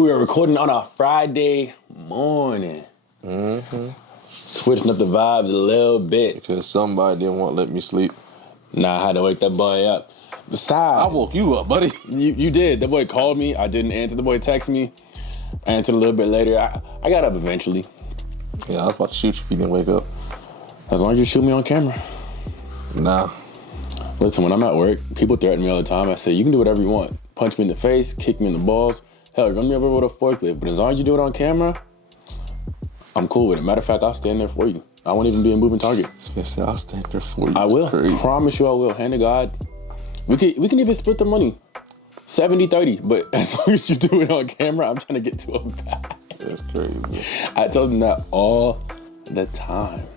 We are recording on a Friday morning. Switching up the vibes a little bit. Because somebody didn't want to let me sleep. Nah, I had to wake that boy up. Besides, I woke you up, buddy. You did. That boy called me. I didn't answer. The boy texted me. I answered a little bit later. I got up eventually. Yeah, I was about to shoot you if you didn't wake up. As long as you shoot me on camera. Nah. Listen, when I'm at work, people threaten me all the time. I say, you can do whatever you want. Punch me in the face, kick me in the balls. Hell, run me over with a forklift. But as long as you do it on camera, I'm cool with it. Matter of fact, I'll stand there for you. I won't even be a moving target. I'll stand there for you. I will. Crazy. Promise you I will. Hand to God. We can even split the money. 70-30. But as long as you do it on camera, I'm trying to get to a bag. That's crazy. I tell them that all the time.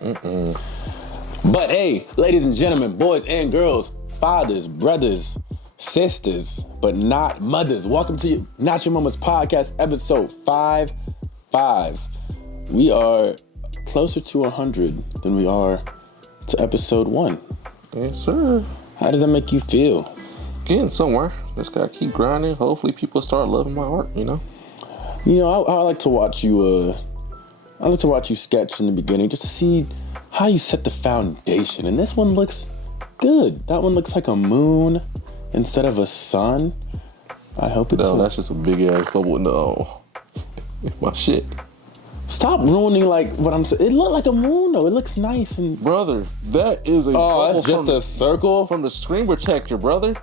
But hey, ladies and gentlemen, boys and girls, fathers, brothers, sisters, but not mothers. Welcome to Not Your Mama's Podcast, episode 55. We are closer to 100 than we are to episode 1. Yes, sir. How does that make you feel? Getting somewhere. Just gotta keep grinding. Hopefully people start loving my art, you know? You know, I like to watch you, sketch in the beginning just to see how you set the foundation. And this one looks good. That one looks like a moon instead of a sun. I hope it's... No, that's just a big-ass bubble in my shit. Stop ruining, like, what I'm saying. It looked like a moon, though. It looks nice and... Brother, that is a bubble that's just a circle? From the screen protector, brother.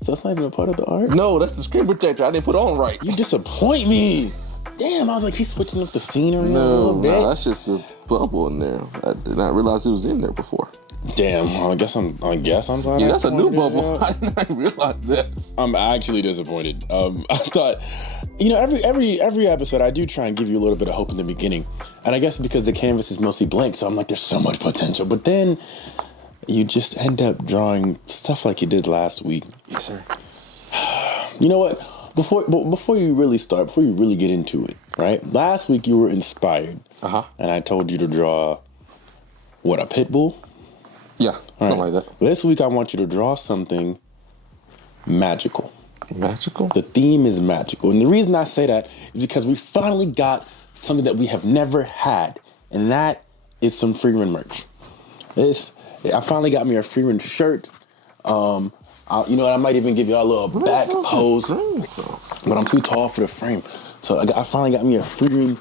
So it's not even a part of the art? No, that's the screen protector. I didn't put on right. You disappoint me. Damn, I was like, he's switching up the scenery a little bit. No, that's just the bubble in there. I did not realize it was in there before. Damn, I guess I'm glad. Yeah, that's a new bubble. I did not realize that. I'm actually disappointed. I thought, you know, every episode I do try and give you a little bit of hope in the beginning, and I guess because the canvas is mostly blank, so I'm like, there's so much potential. But then you just end up drawing stuff like you did last week. Yes, sir. You know what? Before you really start, before you really get into it, right? Last week you were inspired, and I told you to draw a pit bull. Yeah, something like that. This week I want you to draw something magical. Magical? The theme is magical. And the reason I say that is because we finally got something that we have never had. And that is some Freeman merch. I finally got me a Freeman shirt. You know what? I might even give y'all a little back pose. But I'm too tall for the frame. So I finally got me a Freeman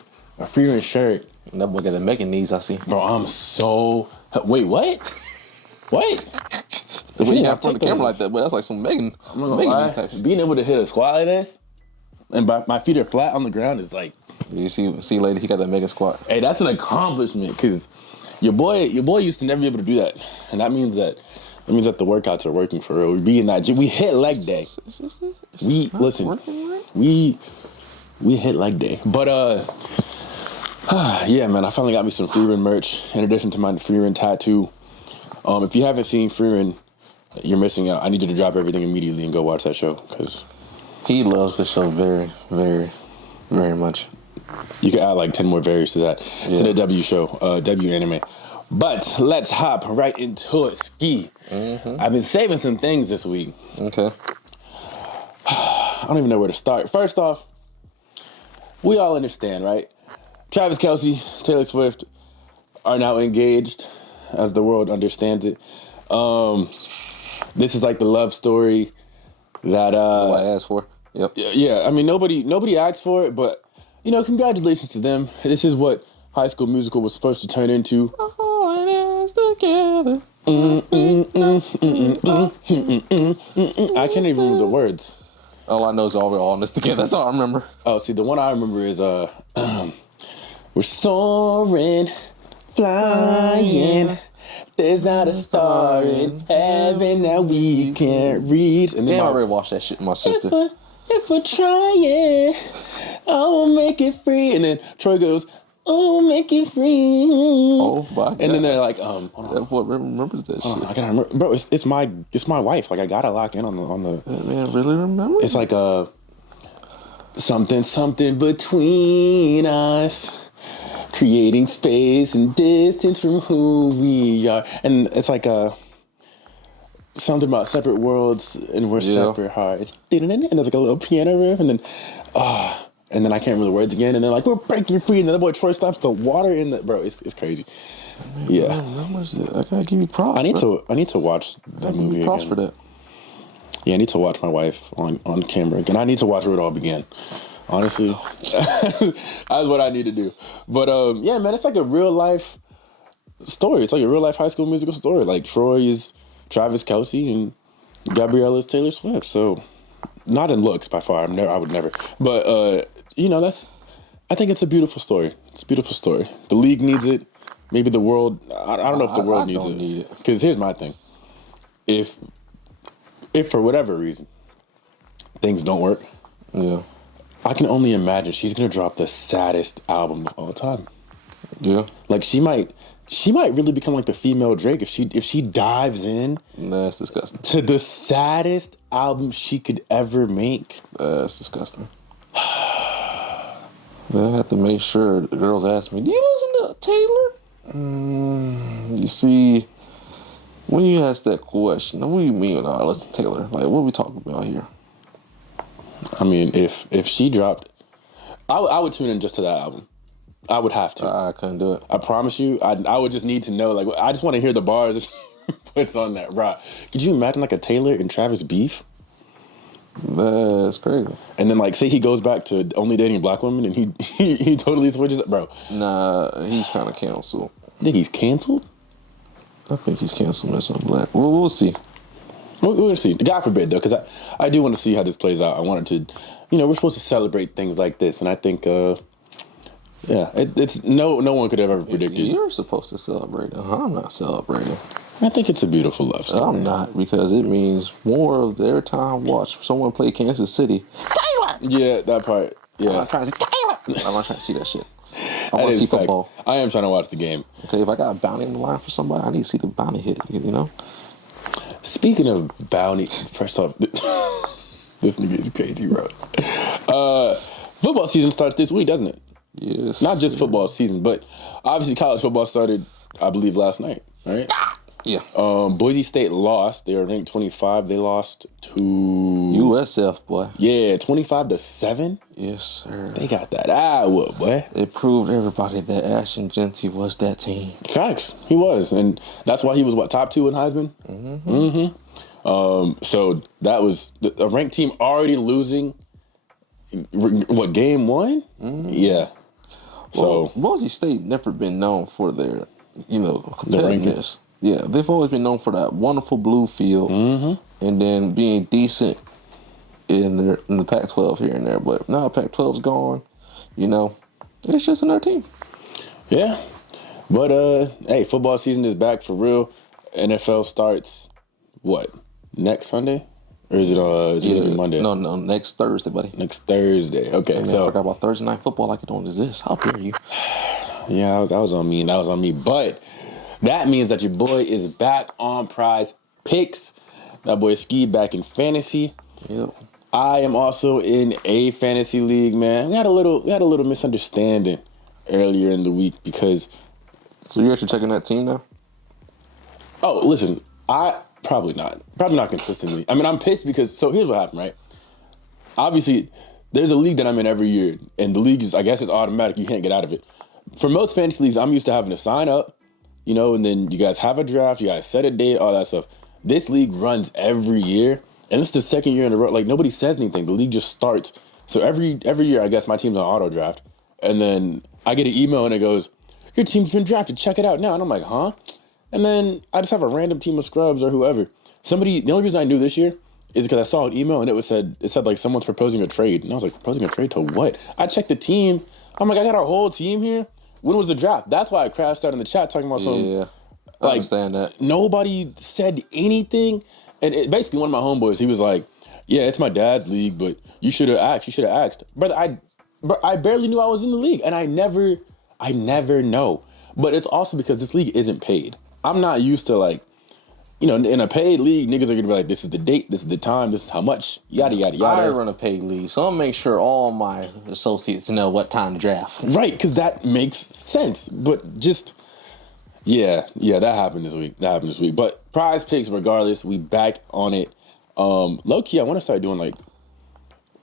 shirt. And that boy got the Megan knees, I see. Bro, I'm so... Wait, what? What? When you have front of the camera like that, but that's like some Megan type shit. Being able to hit a squat like this, and my feet are flat on the ground is like... You see later, he got that Megan squat. Hey, that's an accomplishment, because your boy used to never be able to do that. And that means that the workouts are working for real. We hit leg day. We hit leg day. But, yeah, man, I finally got me some Freeman merch, in addition to my Freeman tattoo. If you haven't seen Freeman, you're missing out. I need you to drop everything immediately and go watch that show, because he loves the show very, very, very much. You can add like 10 more varies to that. Yeah. To the W show, W anime. But let's hop right into it. Skee. I've been saving some things this week. Okay. I don't even know where to start. First off, we all understand, right? Travis Kelce, Taylor Swift are now engaged, as the world understands it. This is like the love story that I asked for. Yep. Yeah, I mean nobody asked for it, but you know, congratulations to them. This is what High School Musical was supposed to turn into. Together. I can't even remember the words. All I know is we're all in this together. That's all I remember. Oh, see, the one I remember is we're soaring, flying. There's not a star in heaven that we can't reach. And then I already watched that shit with my sister. If we're trying, I'll make it free. And then Troy goes, oh, make it free. Oh my God. And then they're like, that boy remembers that shit. I gotta remember, bro. It's my wife. Like I gotta lock in on the. That man really remembers. It's like something between us. Creating space and distance from who we are. And it's like something about separate worlds and we're separate hearts. And there's like a little piano riff and then And then I can't remember the words again. And they're like, we're breaking free. And then the boy Troy stops the water in the... Bro, it's crazy. Yeah. I gotta give you props. I need to watch that movie again. Props for that. Yeah, I need to watch my wife on camera again. I need to watch where it all began. Honestly, that's what I need to do. But yeah, man, it's like a real life story. It's like a real life High School Musical story. Like Troy is Travis Kelce and Gabriella is Taylor Swift. So not in looks by far. I would never. But you know, I think it's a beautiful story. It's a beautiful story. The league needs it. Maybe the world. I don't know if the world needs it. Because here's my thing. If for whatever reason things don't work, yeah, I can only imagine she's gonna drop the saddest album of all time. Yeah, like she might really become like the female Drake if she dives in. Nah, that's disgusting. To the saddest album she could ever make. That's disgusting. I have to make sure the girls ask me, "Do you listen to Taylor?" You see. When you ask that question, what do you mean, listen, Taylor? Like, what are we talking about here? I mean, if she dropped, I would tune in just to that album. I would have to. I couldn't do it. I promise you. I would just need to know. Like, I just want to hear the bars that she puts on that. Bro, could you imagine like a Taylor and Travis beef? That's crazy. And then like, say he goes back to only dating black women, and he totally switches up, bro. Nah, he's kind of canceled. Think he's canceled? I think he's canceling this on black. We'll see. We'll see. God forbid, though, because I do want to see how this plays out. I wanted to, we're supposed to celebrate things like this, and I think, it's no one could have ever predicted. You're supposed to celebrate it. I'm not celebrating. I think it's a beautiful love story. I'm not, because it means more of their time watch someone play Kansas City. Taylor! Yeah, that part. Yeah. I'm not trying to say Taylor! I'm not trying to see that shit. I want to see facts. football. I am trying to watch the game. Okay, if I got a bounty in the line for somebody, I need to see the bounty hit, Speaking of bounty, first off, this nigga is crazy, bro. Football season starts this week, doesn't it? Yes. Not just football season, but obviously college football started, I believe, last night, right? Yeah. Boise State lost. They were ranked 25. They lost to USF, boy. Yeah, 25-7. Yes, sir. They got that whoop, boy. It proved everybody that Ashton Jeanty was that team. Facts. He was, and that's why he was top 2 in Heisman. So that was a ranked team already losing. What, game 1? Yeah. So Boise State never been known for their, competitiveness. Yeah, they've always been known for that wonderful blue field, and then being decent in the Pac-12 here and there. But now Pac-12's gone. It's just another team. Yeah, but hey, football season is back for real. NFL starts what, next Sunday, or is it gonna be Monday? No, next Thursday, buddy. Next Thursday. Okay, and so I forgot about Thursday night football like it don't exist. How dare you? Yeah, that was on me. That was on me. But that means that your boy is back on Prize Picks. That boy Skee back in fantasy. Yep. I am also in a fantasy league, man. We had a little misunderstanding earlier in the week because. So you're actually checking that team now? Oh, listen, probably not consistently. I mean, I'm pissed because here's what happened, right? Obviously, there's a league that I'm in every year, and the league is, I guess, it's automatic. You can't get out of it. For most fantasy leagues, I'm used to having to sign up. And then you guys have a draft, you guys set a date, all that stuff. This league runs every year, and it's the second year in a row. Like, nobody says anything. The league just starts. So every year, I guess my team's on auto draft, and then I get an email and it goes, "Your team's been drafted. Check it out now." And I'm like, huh? And then I just have a random team of scrubs or whoever. The only reason I knew this year is because I saw an email and it said like someone's proposing a trade, and I was like, proposing a trade to what? I checked the team. I'm like, I got a whole team here. When was the draft? That's why I crashed out in the chat talking about something. Yeah, I understand that. Nobody said anything. And basically one of my homeboys, he was like, yeah, it's my dad's league, but you should have asked. You should have asked. Brother, I barely knew I was in the league. And I never know. But it's also because this league isn't paid. I'm not used to in a paid league, niggas are going to be like, this is the date, this is the time, this is how much, yada, yada, yada. I run a paid league, so I'll make sure all my associates know what time to draft. Right, because that makes sense. But just, yeah, that happened this week. But Prize Picks, regardless, we back on it. Low-key, I want to start doing,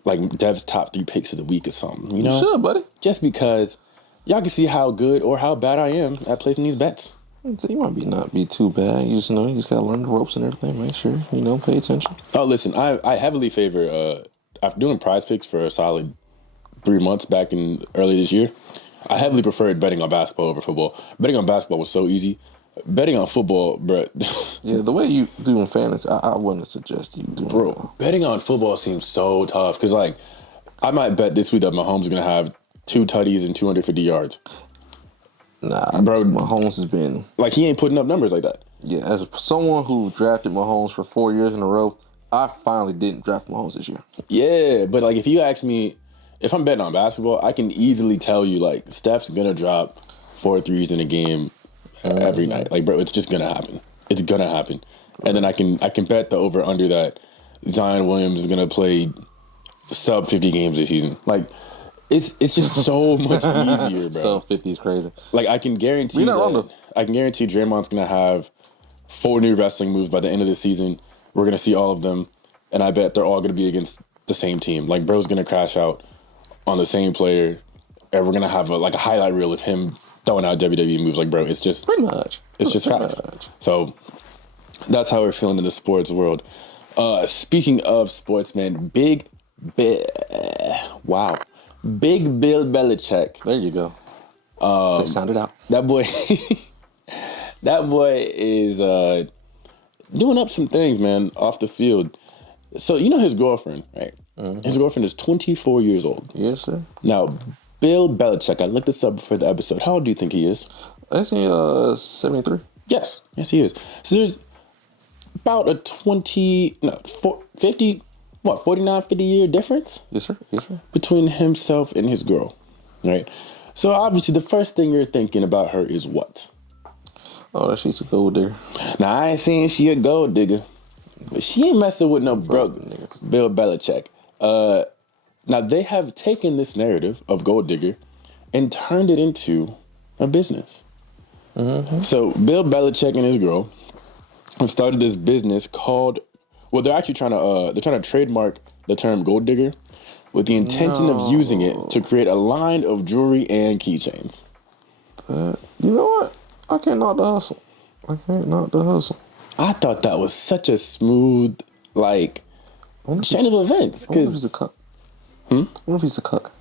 like Dev's top 3 picks of the week or something. You know, you should, buddy. Just because y'all can see how good or how bad I am at placing these bets. So you might not be too bad. You just gotta learn the ropes and everything. Make sure pay attention. Oh, listen, I heavily favor. After doing Prize Picks for a solid 3 months back in early this year, I heavily preferred betting on basketball over football. Betting on basketball was so easy. Betting on football, bro. Yeah, the way you do in fantasy, I wouldn't suggest you do. Bro, betting on football seems so tough because, like, I might bet this week that Mahomes is gonna have 2 tutties and 250 yards. Nah, bro, Mahomes has been like, he ain't putting up numbers like that. Yeah, as someone who drafted Mahomes for 4 years in a row, I finally didn't draft Mahomes this year. Yeah, but like, if you ask me, if I'm betting on basketball, I can easily tell you, like, Steph's gonna drop 4 threes in a game every night. Like, bro, it's just gonna happen. It's gonna happen. And then I can bet the over under that Zion Williams is gonna play sub 50 games this season. Like, it's just so much easier, bro. Sub 50 is crazy. Like, I can guarantee Draymond's gonna have 4 new wrestling moves by the end of the season. We're gonna see all of them, and I bet they're all gonna be against the same team. Like, bro's gonna crash out on the same player, and we're gonna have a highlight reel of him throwing out WWE moves. Like, bro, it's just pretty much. It's just facts. So that's how we're feeling in the sports world. Speaking of sports, man, Big Bill Belicheck. There you go. Sound it out. That boy, that boy is doing up some things, man, off the field. So you know his girlfriend, right? Mm-hmm. His girlfriend is 24 years old. Yes, sir. Now, Bill Belichick, I looked this up before the episode. How old do you think he is? I think 73. Yes, he is. So there's about a 49, 50 year difference? Yes, sir. Between himself and his girl, right? So obviously the first thing you're thinking about her is what? Oh, she's a gold digger. Now, I ain't saying she a gold digger, but she ain't messing with no broke Bill Belichick. Now, they have taken this narrative of gold digger and turned it into a business. Mm-hmm. So Bill Belichick and his girl have started this business called, well, they're actually trying to trademark the term gold digger with the intention of using it to create a line of jewelry and keychains. You know what? I can't knock the hustle. I thought that was such a smooth, chain of events. Because he's a cuck. What if he's a cuck?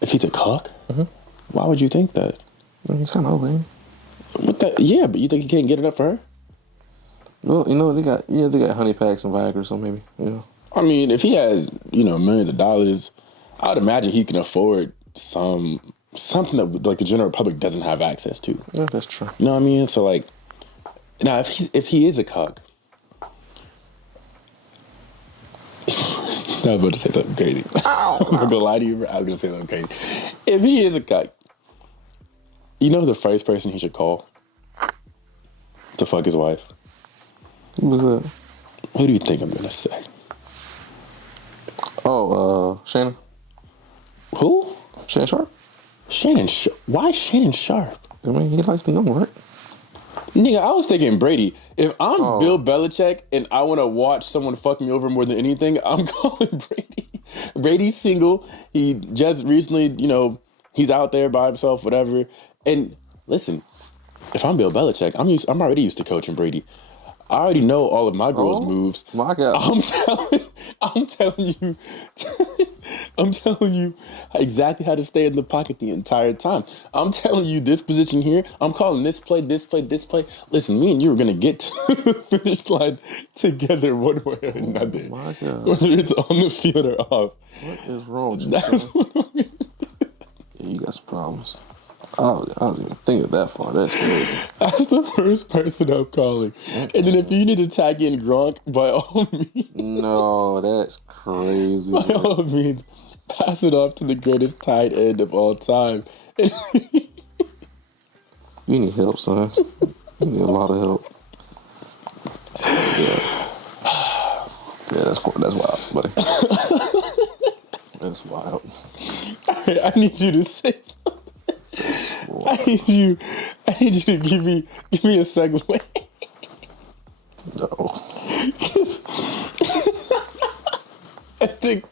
If he's a cuck? Mm-hmm. Why would you think that? He's kind of over him. What the? Yeah, but you think he can't get it up for her? Well, they got honey packs and Viagra, so maybe, I mean, if he has, millions of dollars, I would imagine he can afford something that the general public doesn't have access to. Yeah, that's true. You know what I mean? So now if he is a cuck, I was about to say something crazy. I'm not gonna lie to you, bro. I was gonna say something crazy. If he is a cuck, the first person he should call to fuck his wife? Who was that? Who do you think I'm gonna say? Oh, Shannon. Who? Shannon Sharp. Why Shannon Sharp? I mean, he likes the young, right? Nigga, I was thinking Brady. If I'm Bill Belichick and I want to watch someone fuck me over more than anything, I'm calling Brady. Brady's single. He just recently, he's out there by himself, whatever. And listen, if I'm Bill Belichick, I'm already used to coaching Brady. I already know all of my girls' moves. My God. I'm telling you exactly how to stay in the pocket the entire time. I'm telling you this position here. I'm calling this play. Listen, me and you are going to get to the finish line together one way or another. Oh my God. Whether it's on the field or off. What is wrong with you? Yeah, you got some problems. I was even thinking that far. That's crazy. That's the first person I'm calling. And then if you need to tag in Gronk, by all means. No, that's crazy. By all means, pass it off to the greatest tight end of all time. You need help, son. You need a lot of help. Yeah, that's wild, buddy. That's wild. All right, I need you to say something. I need you to give me a segue. No. I think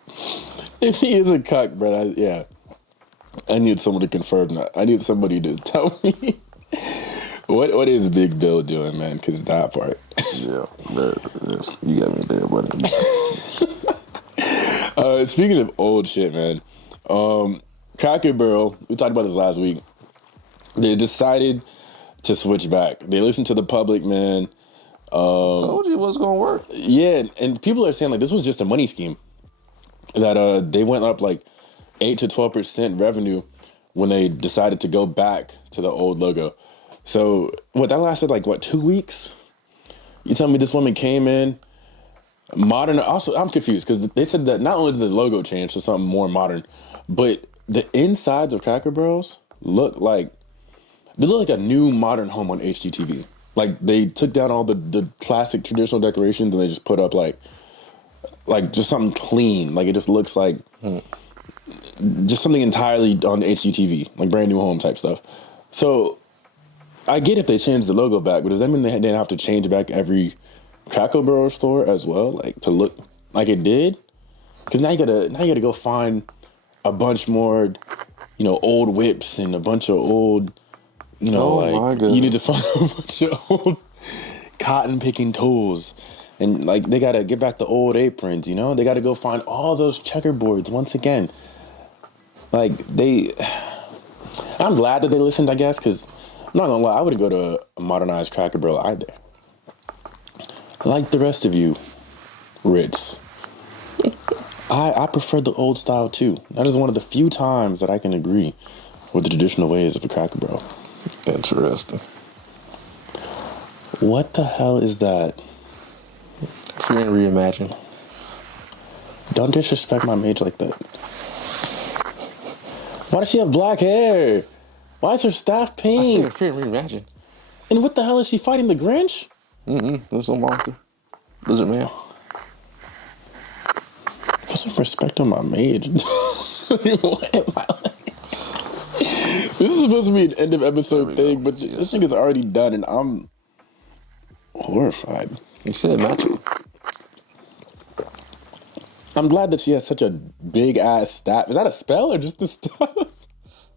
If he is a cuck, bro, yeah. I need someone to confirm that. I need somebody to tell me what is Big Bill doing, man? Because that part. Yeah, you got me there, buddy. Speaking of old shit, man. Cracker Barrel, we talked about this last week. They decided to switch back. They listened to the public, man. Told you it was gonna work. Yeah, and people are saying like this was just a money scheme. That they went up like 8 to 12% revenue when they decided to go back to the old logo. So that lasted like 2 weeks? You tell me this woman came in modern. Also, I'm confused because they said that not only did the logo change to something more modern, but the insides of Cracker Barrels look like a new modern home on HGTV. Like they took down all the classic traditional decorations and they just put up like just something clean. Like it just looks like just something entirely on HGTV, like brand new home type stuff. So I get if they changed the logo back, but does that mean they didn't have to change back every Cracker Barrel store as well, like to look like it did? Because now you gotta go find a bunch more, old whips and a bunch of old, you need to find a bunch of old cotton picking tools. And like they gotta get back the old aprons, they gotta go find all those checkerboards once again. Like I'm glad that they listened, I guess, because I'm not gonna lie, I wouldn't go to a modernized Cracker Barrel either. Like the rest of you, Ritz, I prefer the old style too. That is one of the few times that I can agree with the traditional ways of a Cracker Barrel. Interesting. What the hell is that? Free and reimagine. Don't disrespect my mage like that. Why does she have black hair? Why is her staff pink? I said free and reimagine. And what the hell is she fighting, the Grinch? That's a monster. Lizard man. Put some respect on my mage. What am I like? This is supposed to be an end of episode thing, but this thing is already done, and I'm horrified. You said magic. I'm glad that she has such a big ass staff. Is that a spell or just a staff?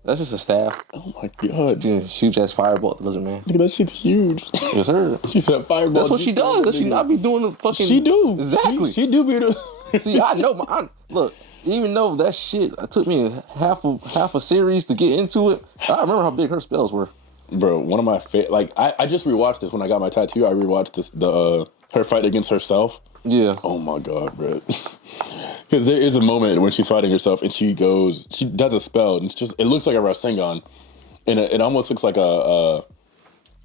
That's just a staff. Oh my god. Huge ass fireball at the lizard man. Look at that shit's huge. Yes, sir. She said fireball. That's what she does. Does she not be doing the fucking... She do. Exactly. She do be doing... See, I know. Look, even though that shit took me half a series to get into it, I remember how big her spells were. Bro, one of my favorite... Like, I just rewatched this when I got my tattoo. I rewatched this, her fight against herself. Yeah. Oh my god, bro. Because there is a moment when she's fighting herself and she does a spell and it looks like a Rasengan. And it almost looks like a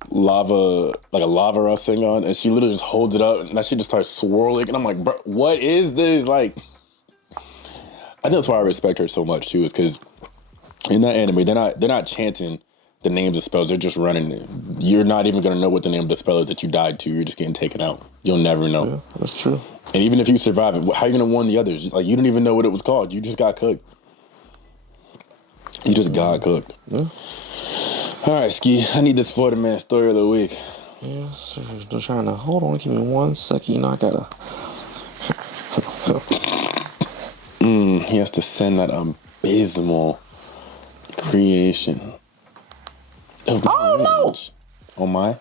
lava Rasengan. And she literally just holds it up and that shit just starts swirling. And I'm like, bro, what is this? Like, I think that's why I respect her so much too, is because in that anime, they're not chanting the names of spells. They're just running it. You're not even going to know what the name of the spell is that you died to. You're just getting taken out. You'll never know. Yeah, that's true. And even if you survive it, how are you going to warn the others? Like, you didn't even know what it was called. You just got cooked. You just got cooked. Yeah. All right, Skee. I need this Florida man story of the week. Yes, sir. They're trying to... Hold on. Give me 1 second. I got to... He has to send that abysmal creation. Oh, no! Oh, my.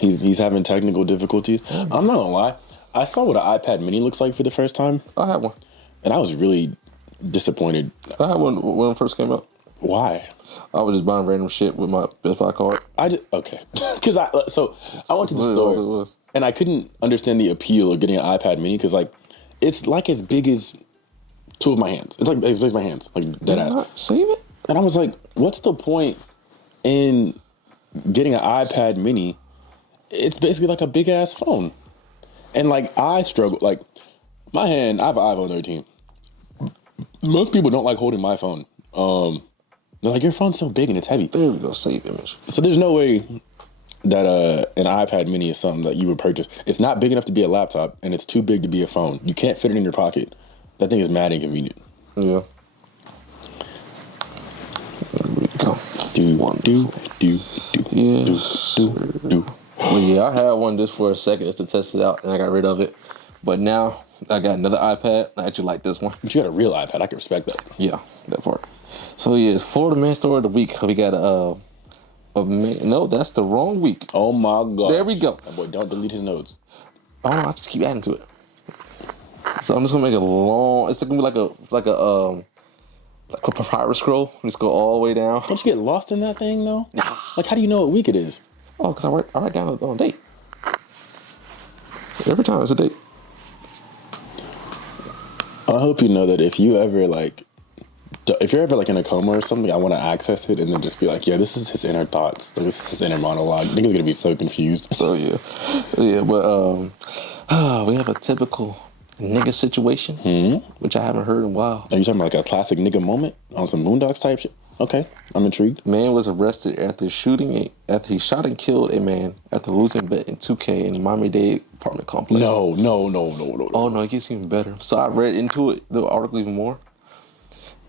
He's having technical difficulties. I'm not gonna lie. I saw what an iPad mini looks like for the first time. I had one. And I was really disappointed. I had one when it first came out. Why? I was just buying random shit with my Best Buy card. Okay. Because I went to the store and I couldn't understand the appeal of getting an iPad mini because, like, it's like as big as two of my hands. It's like as big as my hands. Like, dead ass. Save it? And I was like, what's the point in getting an iPad mini? It's basically like a big ass phone. And like I struggle, like my hand, I have an iPhone 13. Most people don't like holding my phone. They're like, your phone's so big and it's heavy. There we go, save image. So there's no way that an iPad mini is something that you would purchase. It's not big enough to be a laptop and it's too big to be a phone. You can't fit it in your pocket. That thing is mad inconvenient. Yeah. There we go. Do. Well, yeah, I had one just for a second just to test it out, and I got rid of it. But now I got another iPad. I actually like this one. But you got a real iPad. I can respect that. Yeah, that part. So yeah, it's Florida Man Story of the Week. We got a man. No, that's the wrong week. Oh my god. There we go. That boy, don't delete his notes. Oh no, I just keep adding to it. So I'm just gonna make it long. It's gonna be like a papyrus scroll. Just go all the way down. Don't you get lost in that thing though? Nah. Like, how do you know what week it is? Oh, because I write down on a date. Every time it's a date. I hope you know that if you're ever like in a coma or something, I want to access it and then just be like, yeah, this is his inner thoughts. Like, this is his inner monologue. Niggas gonna be so confused. Oh yeah, but we have a typical nigga situation, which I haven't heard in a while. Are you talking about like a classic nigga moment on some Boondocks type shit? Okay, I'm intrigued. Man was arrested after he shot and killed a man after losing bet in 2K in Miami-Dade apartment complex. No. Oh no, it gets even better. So I read into it, the article even more.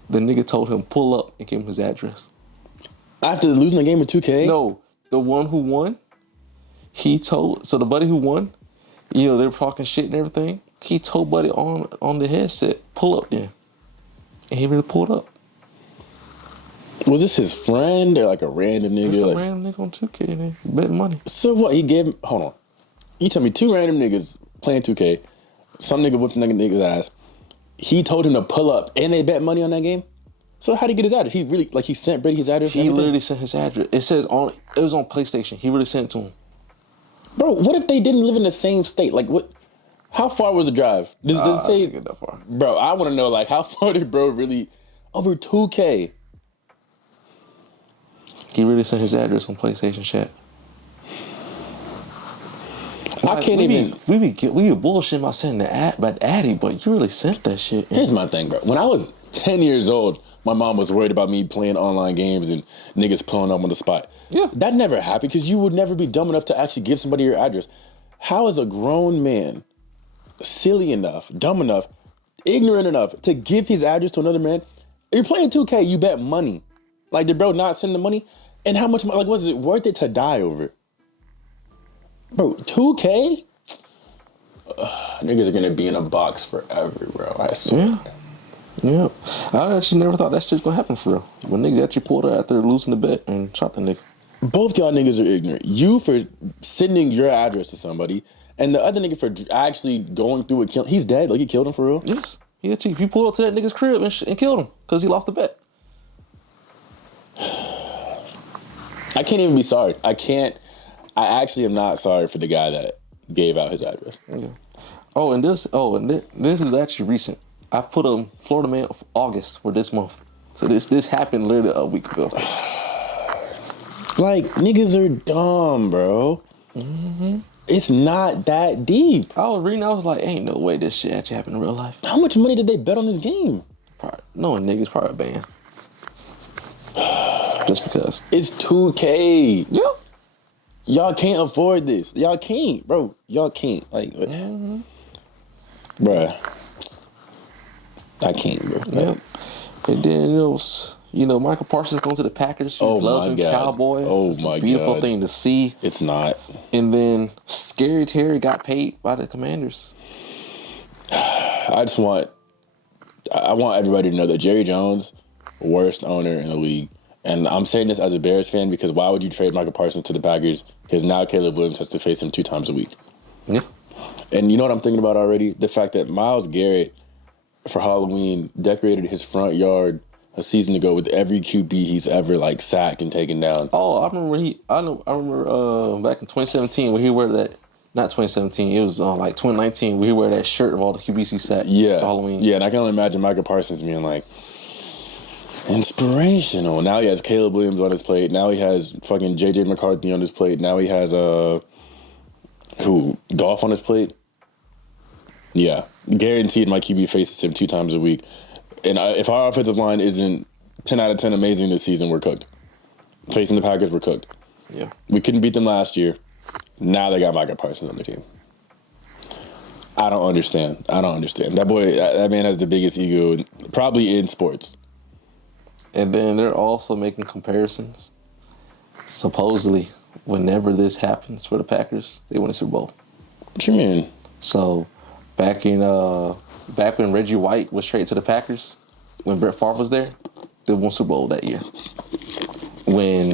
The nigga told him pull up and give him his address. After losing the game in 2K? No, the one who won, so the buddy who won, they were talking shit and everything. He told buddy on the headset, pull up then. And he really pulled up. Was this his friend or like a random nigga? Just a random nigga on 2K and they betting money. So what? He gave him, hold on. You tell me two random niggas playing 2K, some nigga whooped another nigga's ass. He told him to pull up and they bet money on that game? So how did he get his address? He really, he sent Brady his address? He literally sent his address. It was on PlayStation. He really sent it to him. Bro, what if they didn't live in the same state? Like, what? How far was the drive? Does it say? I didn't get that far. Bro, I want to know, how far did bro really, over 2K? He really sent his address on PlayStation chat. I can't even. We be bullshitting about sending the addy, but you really sent that shit. Here's my thing, bro. When I was 10 years old, my mom was worried about me playing online games and niggas pulling up on the spot. Yeah. That never happened because you would never be dumb enough to actually give somebody your address. How is a grown man silly enough, dumb enough, ignorant enough to give his address to another man? You're playing 2K, you bet money. Like, did bro not send the money? And how much, was it worth it to die over? Bro, 2K? Niggas are gonna be in a box forever, bro. I swear. Yeah. I actually never thought that shit's gonna happen for real. When niggas actually pulled out after losing the bet and shot the nigga. Both y'all niggas are ignorant. You for sending your address to somebody, and the other nigga for actually going through it. He's dead. Like, he killed him for real? Yes. He a chief. You pulled up to that nigga's crib and killed him because he lost the bet. I can't even be sorry. I actually am not sorry for the guy that gave out his address. Yeah. And this is actually recent. I put a Florida Man of August for this month. So this happened literally a week ago. Like, niggas are dumb, bro. Mm-hmm. It's not that deep. I was reading, I was like, ain't no way this shit actually happened in real life. How much money did they bet on this game? Probably, knowing niggas probably banned. Just because. It's 2K. Yeah. Y'all can't afford this. Y'all can't, bro. Y'all can't. Like, bruh. I can't, bro. Yeah. And then, Michael Parsons going to the Packers. Oh, my God. Cowboys. Oh, it's my God. a beautiful thing to see. It's not. And then Scary Terry got paid by the Commanders. I want everybody to know that Jerry Jones, worst owner in the league. And I'm saying this as a Bears fan because why would you trade Michael Parsons to the Packers? Because now Caleb Williams has to face him 2 times a week. Yeah. And you know what I'm thinking about already? The fact that Myles Garrett, for Halloween, decorated his front yard a season ago with every QB he's ever sacked and taken down. Oh, I remember back in 2017 when he wore that. Not 2017. It was 2019 when he wore that shirt of all the QBs he sacked. Yeah. For Halloween. Yeah, and I can only imagine Michael Parsons being inspirational. Now he has Caleb Williams on his plate. Now he has fucking JJ McCarthy on his plate. Now he has Goff on his plate. Yeah, guaranteed my QB faces him 2 times a week. And if our offensive line isn't 10 out of 10 amazing this season, we're cooked. Facing the Packers, we're cooked. Yeah, we couldn't beat them last year. Now they got Michael Parsons on the team. I don't understand. That boy, that man has the biggest ego probably in sports. And then they're also making comparisons. Supposedly, whenever this happens for the Packers, they win a Super Bowl. What you mean? So, back when Reggie White was traded to the Packers, when Brett Favre was there, they won Super Bowl that year. When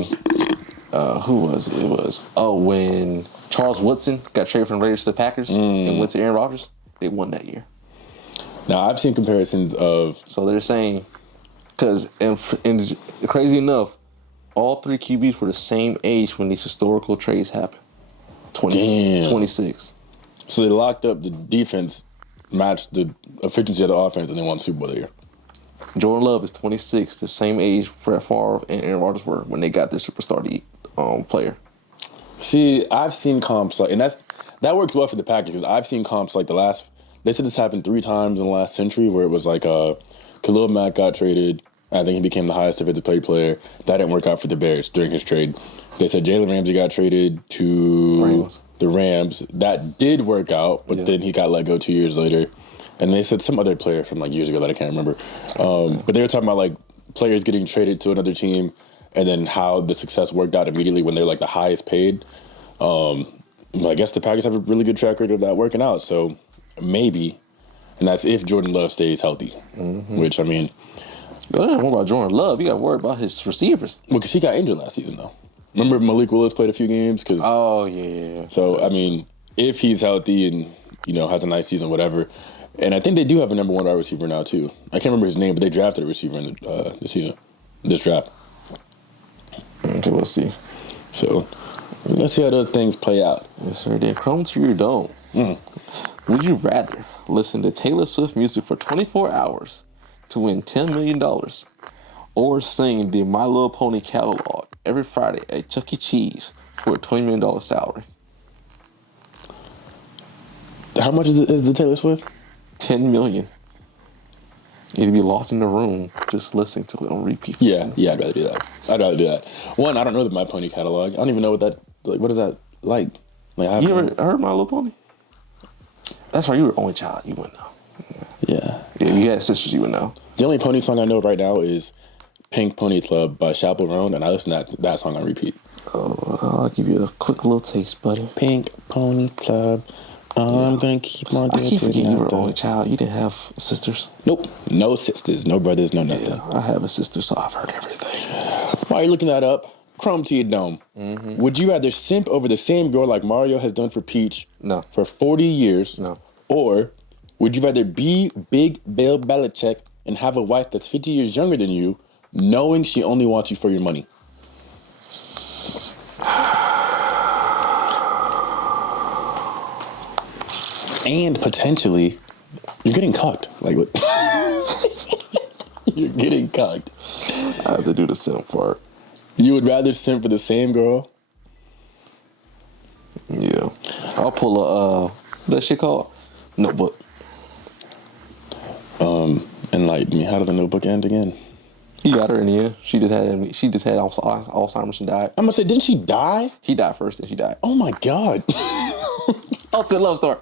who was it? It was when Charles Woodson got traded from the Raiders to the Packers and went to Aaron Rodgers, they won that year. Now I've seen comparisons of. So they're saying, because and crazy enough, all three QBs were the same age when these historical trades happened. 26. So they locked up the defense, matched the efficiency of the offense, and they won the Super Bowl that year. Jordan Love is 26, the same age Brett Favre and Aaron Rodgers were when they got their superstar player. See, I've seen comps like, and that works well for the Packers because I've seen comps like they said this happened 3 times in the last century where it was like Khalil Mack got traded. I think he became the highest defensive play. That didn't work out for the Bears during his trade. They said Jalen Ramsey got traded to the Rams. That did work out, but then he got let go 2 years later. And they said some other player from like years ago that I can't remember. But they were talking about like players getting traded to another team and then how the success worked out immediately when they're like the highest paid. I guess the Packers have a really good track record of that working out. So maybe, and that's if Jordan Love stays healthy, which I mean. What about Jordan Love? You got worried about his receivers. Well, because he got injured last season, though. Remember Malik Willis played a few games? Yeah. So, I mean, if he's healthy and, has a nice season, whatever. And I think they do have a number 1 wide receiver now, too. I can't remember his name, but they drafted a receiver in the season, this draft. Okay, we'll see. So, let's see how those things play out. Yes, sir. Then Chrome to your dome. Would you rather listen to Taylor Swift music for 24 hours to win $10 million, or sing the My Little Pony catalog every Friday at Chuck E. Cheese for a $20 million salary? How much is the Taylor Swift? $10 million. You'd be lost in the room just listening to it on repeat. Yeah, I'd rather do that. One, I don't know the My Pony catalog. I don't even know what is that like? You ever heard My Little Pony? That's right, you were only child, you wouldn't know. Yeah, you had sisters, you would know. The only pony song I know right now is Pink Pony Club by Chaperone, and I listen to that song on repeat. Oh, I'll give you a quick little taste, buddy. Pink Pony Club, I'm gonna keep on dancing. I keep forgetting you were only child. You didn't have sisters? Nope. No sisters, no brothers, no nothing. Yeah, I have a sister, so I've heard everything. While you're looking that up, Chrome to your dome. Would you rather simp over the same girl like Mario has done for Peach for 40 years? No. Or would you rather be big Bill Belichick and have a wife that's 50 years younger than you, knowing she only wants you for your money? And potentially, you're getting cucked. Like what? You're getting cucked. I have to do the simp part. You would rather simp for the same girl? Yeah. I'll pull that shit called Notebook. Enlighten me. How did the Notebook end again? He got her in the end. She just had Alzheimer's and died. I'm gonna say, didn't she die? He died first, and she died. Oh my god. Ultimate love story.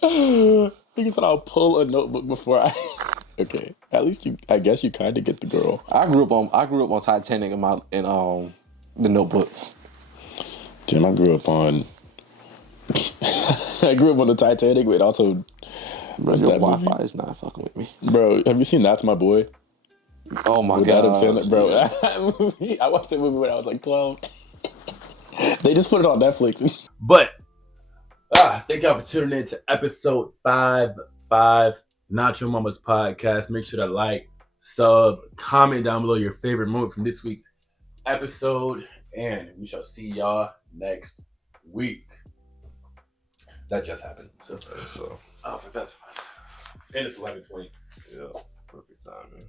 He said I'll pull a Notebook before I. Okay, at least I guess you kind of get the girl. I grew up on Titanic in the Notebook. Damn, I grew up on the Titanic, but also. Bro, your Wi-Fi is not fucking with me. Bro, have you seen That's My Boy? Oh my god. Adam Sandler, bro. That movie, I watched that movie when I was like 12. They just put it on Netflix. But thank y'all for tuning in to episode 5 Not Your Mama's podcast. Make sure to like, sub, comment down below your favorite moment from this week's episode, and we shall see y'all next week. That just happened. So I was like, that's fine. And it's 11:20. Yeah, perfect time, man.